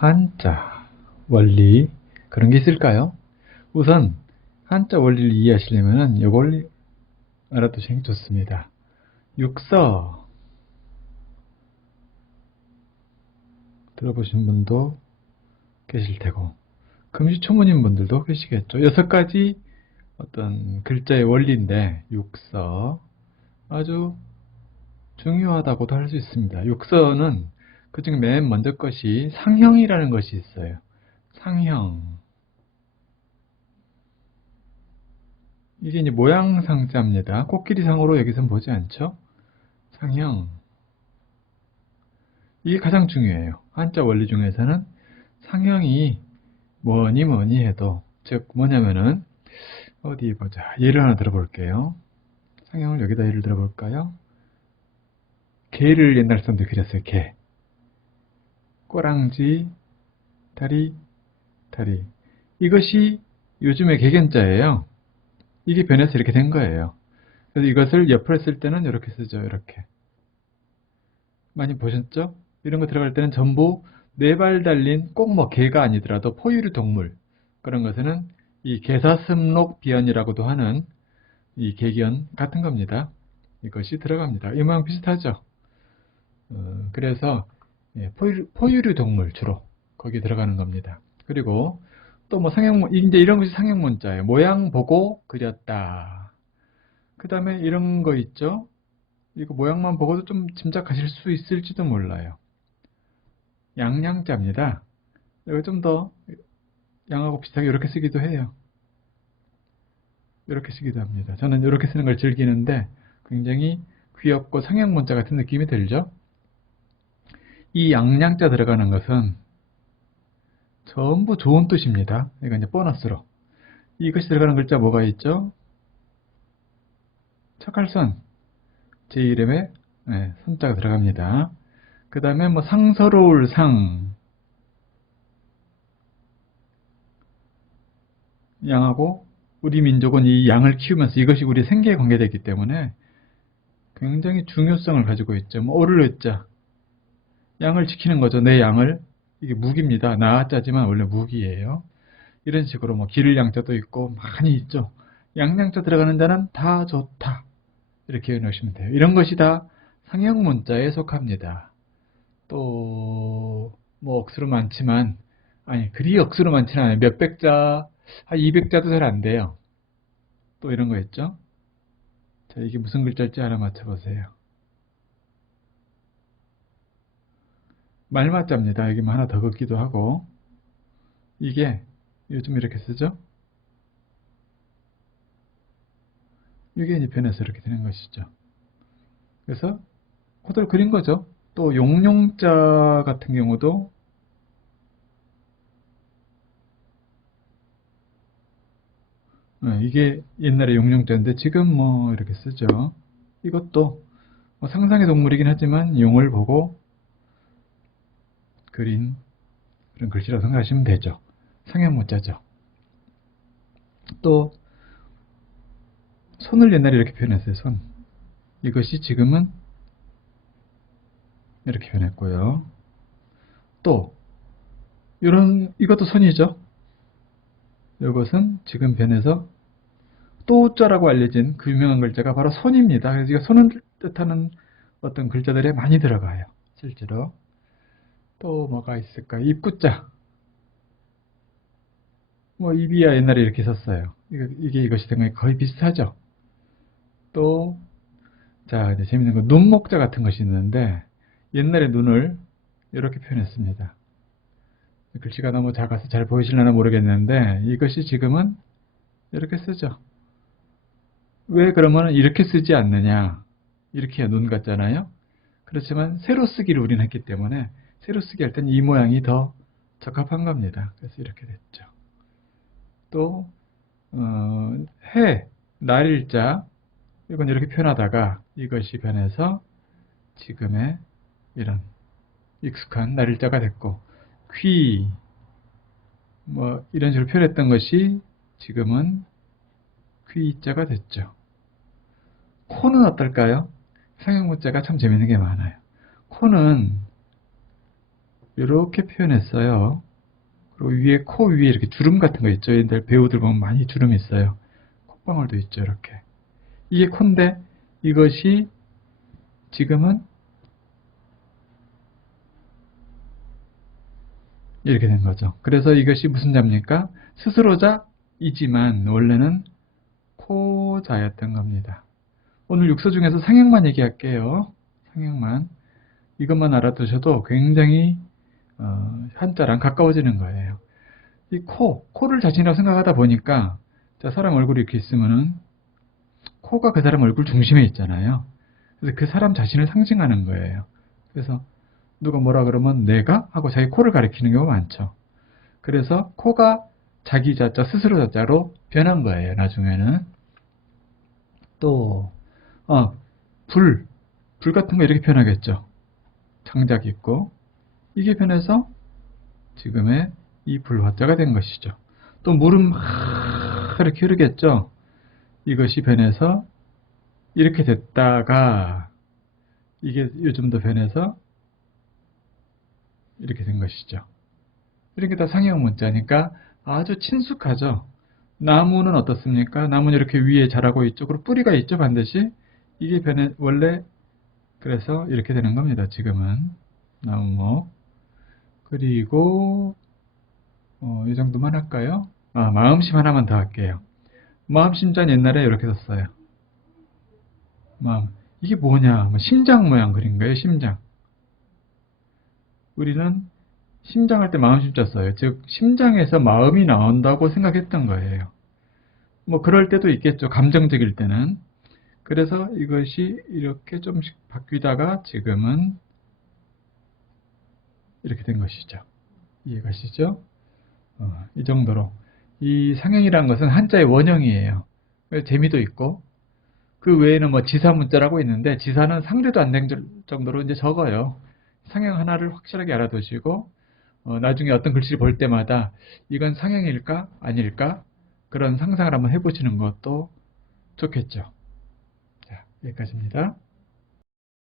한자, 원리 그런 게 있을까요? 우선 한자 원리를 이해하시려면 이걸 알아두시는 게 좋습니다. 육서 들어보신 분도 계실 테고 금시초문인 분들도 계시겠죠. 6가지 어떤 글자의 원리인데 육서 아주 중요하다고도 할 수 있습니다. 육서는 그중에 맨 먼저 것이 상형이라는 것이 있어요. 상형. 이게 이제 모양상자입니다. 코끼리상으로 여기선 보지 않죠? 상형. 이게 가장 중요해요. 한자 원리 중에서는 상형이 뭐니 해도, 즉 뭐냐면은 어디 보자. 예를 하나 들어볼게요. 상형을 여기다 예를 들어볼까요? 개를 옛날 사람들이 그렸어요. 개. 꼬랑지, 다리, 다리. 이것이 요즘의 개견자예요. 이게 변해서 이렇게 된 거예요. 그래서 이것을 옆으로 쓸 때는 이렇게 쓰죠. 이렇게. 많이 보셨죠? 이런 거 들어갈 때는 전부 4발 달린 꼭 뭐 개가 아니더라도 포유류 동물 그런 것에는 이 개사슴록 비연이라고도 하는 이 개견 같은 겁니다. 이것이 들어갑니다. 이 모양 비슷하죠? 그래서 포유류 동물 주로 거기 들어가는 겁니다. 그리고 또 뭐 상형, 이제 이런 것이 상형문자예요. 모양 보고 그렸다. 그 다음에 이런 거 있죠? 이거 모양만 보고도 좀 짐작하실 수 있을지도 몰라요. 양양자입니다. 이거 좀 더 양하고 비슷하게 이렇게 쓰기도 해요. 이렇게 쓰기도 합니다. 저는 이렇게 쓰는 걸 즐기는데 굉장히 귀엽고 상형문자 같은 느낌이 들죠? 이 양양자 들어가는 것은 전부 좋은 뜻입니다. 이거 이제 보너스로. 이것이 들어가는 글자 뭐가 있죠? 척할선. 제 이름에 선자가 들어갑니다. 그 다음에 뭐 상서로울 상. 양하고 우리 민족은 이 양을 키우면서 이것이 우리 생계에 관계되기 때문에 굉장히 중요성을 가지고 있죠. 뭐 오를 의자. 양을 지키는 거죠. 내 양을. 이게 무기입니다. 나자지만 원래 무기예요. 이런 식으로 뭐 기를 양자도 있고 많이 있죠. 양양자 들어가는 자는 다 좋다. 이렇게 해놓으시면 돼요. 이런 것이 다 상형문자에 속합니다. 또 뭐 억수로 많지만 아니 그리 억수로 많지는 않아요. 몇백 자, 한 200자도 잘 안 돼요. 또 이런 거 있죠. 자, 이게 무슨 글자일지 알아맞혀 보세요. 말맞자입니다. 여기 뭐 하나 더 긋기도 하고 이게 요즘 이렇게 쓰죠. 이게 이제 변해서 이렇게 되는 것이죠. 그래서 그대로 그린 거죠. 또 용용자 같은 경우도 이게 옛날에 용용자인데 지금 뭐 이렇게 쓰죠. 이것도 뭐 상상의 동물이긴 하지만 용을 보고 그린 그런 글씨라고 생각하시면 되죠. 상형문자죠. 또 손을 옛날에 이렇게 표현했어요. 손. 이것이 지금은 이렇게 변했고요. 또 이것도 손이죠. 이것은 지금 변해서 또자라고 알려진 그 유명한 글자가 바로 손입니다. 그래서 이거 손을 뜻하는 어떤 글자들이 많이 들어가요. 실제로. 또 뭐가 있을까요? 입구자. 뭐 입이야 옛날에 이렇게 썼어요. 이게 이것이 된 거 거의 비슷하죠. 또 자, 이제 재밌는 건 눈목자 같은 것이 있는데 옛날에 눈을 이렇게 표현했습니다. 글씨가 너무 작아서 잘 보이실려나 모르겠는데 이것이 지금은 이렇게 쓰죠. 왜 그러면 이렇게 쓰지 않느냐? 이렇게 눈 같잖아요. 그렇지만 세로 쓰기를 우리는 했기 때문에 세로 쓰기 할 때는 이 모양이 더 적합한 겁니다. 그래서 이렇게 됐죠. 또 해, 날일자 이건 이렇게 표현하다가 이것이 변해서 지금의 이런 익숙한 날일자가 됐고 귀, 뭐 이런 식으로 표현했던 것이 지금은 귀자가 됐죠. 코는 어떨까요? 상형문자가 참 재밌는 게 많아요. 코는 이렇게 표현했어요. 그리고 위에 코 위에 이렇게 주름 같은 거 있죠. 옛날 배우들 보면 많이 주름이 있어요. 콧방울도 있죠. 이렇게. 이게 코인데 이것이 지금은 이렇게 된 거죠. 그래서 이것이 무슨 자입니까? 스스로자이지만 원래는 코자였던 겁니다. 오늘 육서 중에서 상형만 얘기할게요. 상형만. 이것만 알아두셔도 굉장히 한자랑 가까워지는 거예요. 이 코를 자신이라고 생각하다 보니까 자, 사람 얼굴이 이렇게 있으면은 코가 그 사람 얼굴 중심에 있잖아요. 그래서 그 사람 자신을 상징하는 거예요. 그래서 누가 뭐라 그러면 내가? 하고 자기 코를 가리키는 경우가 많죠. 그래서 코가 자기 자자, 스스로 자자로 변한 거예요. 나중에는. 또 불 같은 거 이렇게 표현하겠죠. 창작 있고 이게 변해서 지금의 이 불화자가 된 것이죠. 또 물은 막 이렇게 흐르겠죠. 이것이 변해서 이렇게 됐다가 이게 요즘도 변해서 이렇게 된 것이죠. 이렇게 다 상형 문자니까 아주 친숙하죠. 나무는 어떻습니까? 나무는 이렇게 위에 자라고 있죠. 그리고 뿌리가 있죠, 반드시. 이게 원래 그래서 이렇게 되는 겁니다. 지금은 나무목. 그리고 이 정도만 할까요? 마음심 하나만 더 할게요. 마음심자는 옛날에 이렇게 썼어요. 마음. 이게 뭐냐? 심장 모양 그린 거예요. 심장. 우리는 심장할 때 마음심자 써요. 즉 심장에서 마음이 나온다고 생각했던 거예요. 뭐 그럴 때도 있겠죠. 감정적일 때는. 그래서 이것이 이렇게 좀씩 바뀌다가 지금은 이렇게 된 것이죠. 이해가시죠? 이 정도로. 이 상형이라는 것은 한자의 원형이에요. 재미도 있고 그 외에는 뭐 지사 문자라고 있는데 지사는 상대도 안 된 정도로 이제 적어요. 상형 하나를 확실하게 알아두시고 나중에 어떤 글씨를 볼 때마다 이건 상형일까 아닐까 그런 상상을 한번 해보시는 것도 좋겠죠. 자, 여기까지입니다.